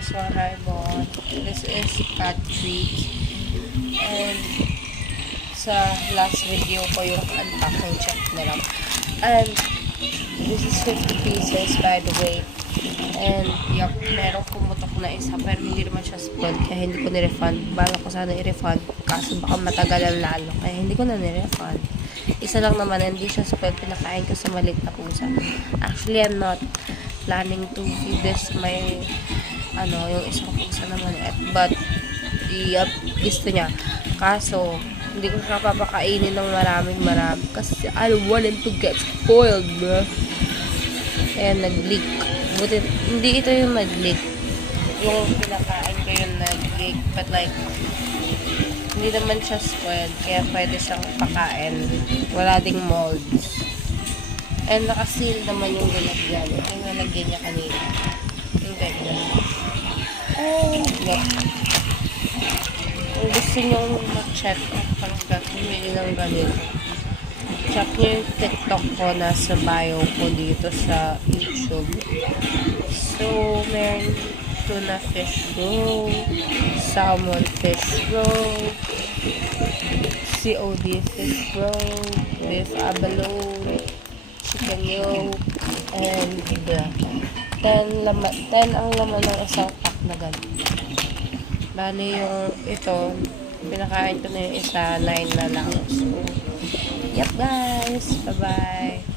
guys, mga Raibon. This is cat treat. And sa last video ko yung unpacking check na lang. And this is 50 pieces by the way. And yup, meron pumutok na isa pero hindi naman siya spoiled kaya hindi ko ni-refund. Bala ko sana i-refund kaso baka matagalan lalo kaya hindi ko na ni-refund. Isa lang naman, hindi siya spoiled, pinakain ko sa maliit na pusa. Actually, I'm not planning to feed this my yung isang pusa naman but yup, gusto niya. Kaso hindi ko siya papakainin ng marami kasi I don't want him to get spoiled, bro. Ayan, nag-leak. Buti, hindi ito yung nag-leak. Yung pinakain ko yung nag-leak. But like, hindi naman siya spoiled. Kaya pwede siyang pakain. Wala ding molds. And nakaseal naman yung lalagyan. Ito yung lalagyan niya kanina. Yung ganyan. And, yeah. Kung gusto nyo mag-check up pang bumili ng ganito, check nyo yung TikTok ko, nasa bio ko dito sa YouTube. So, meron tuna fish roll, salmon fish roll, COD fish roll, beef abalone, chicken yolk, and 10 ang laman ng isang pack na ganun. Bali yung ito, pinakain ko na yung isa, 9 na lang. So, yep guys, bye bye.